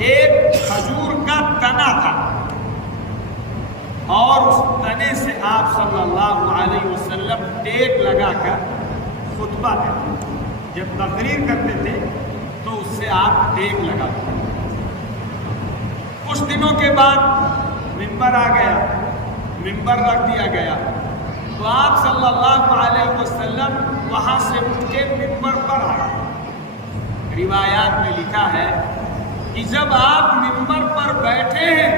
ایک کھجور کا تنا تھا اور اس تنے سے آپ صلی اللہ علیہ وسلم ٹیک لگا کر خطبہ دیتے، جب تقریر کرتے تھے تو اس سے آپ ٹیک لگاتے۔ کچھ دنوں کے بعد ممبر آ گیا، ممبر رکھ دیا گیا، تو آپ صلی اللہ علیہ وسلم وہاں سے اٹھ کے ممبر پر آئے۔ روایات میں لکھا ہے کہ جب آپ ممبر پر بیٹھے ہیں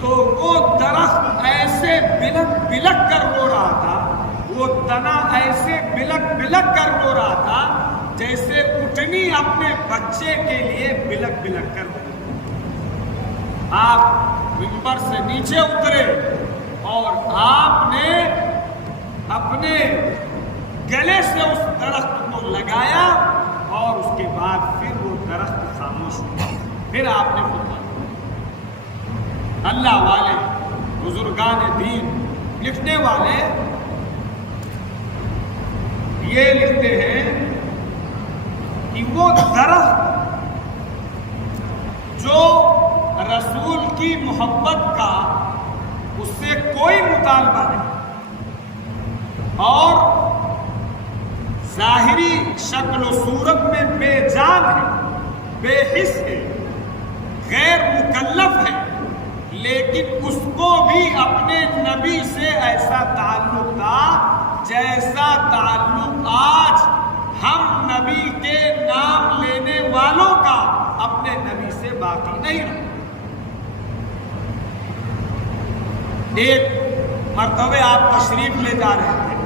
تو وہ درخت ایسے بلک بلک کر رو رہا تھا، وہ تنا ایسے بلک بلک کر رو رہا تھا جیسے اٹھنی اپنے بچے کے لیے بلک بلک کر رو۔ آپ ممبر سے نیچے اترے اور آپ نے اپنے گلے سے اس درخت کو لگایا اور اس کے بعد پھر وہ درخت خاموش ہوا۔ پھر آپ نے خطبہ دیا۔ اللہ والے بزرگان دین لکھنے والے یہ لکھتے ہیں کہ وہ درخت جو رسول کی محبت کا اس سے کوئی مطالبہ نہیں اور ظاہری شکل و صورت میں بے جان ہے، بے حس ہے، غیر مکلف ہے، لیکن اس کو بھی اپنے نبی سے ایسا تعلق تھا جیسا تعلق آج ہم نبی کے نام لینے والوں کا اپنے نبی سے باقی نہیں رہا۔ ایک مرتبہ آپ تشریف لے جا رہے تھے،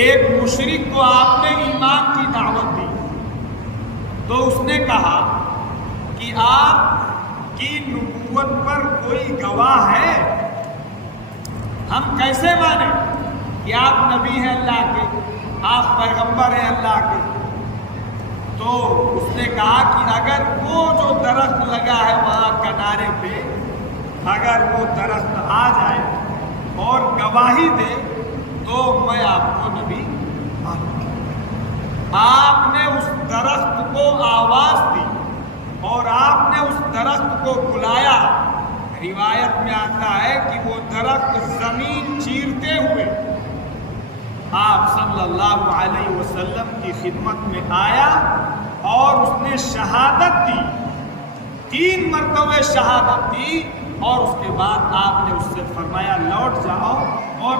ایک مشرک کو آپ نے ایمان کی دعوت دی تو اس نے کہا کہ آپ کی نبوت پر کوئی گواہ ہے؟ ہم کیسے مانیں کہ آپ نبی ہیں اللہ کے، آپ پیغمبر ہیں اللہ کے؟ تو اس نے کہا کہ اگر وہ جو درخت لگا ہے وہاں کنارے پہ اگر وہ درخت آ جائے اور گواہی دے تو میں آپ کو نبی مانوں گا۔ آپ نے اس درخت کو آواز دی اور آپ نے اس درخت کو بلایا۔ روایت میں آتا ہے کہ وہ درخت زمین چیرتے ہوئے آپ صلی اللہ علیہ وسلم کی خدمت میں آیا اور اس نے شہادت دی، 3 مرتبہ شہادت دی، اور اس کے بعد آپ نے اس سے فرمایا لوٹ جاؤ اور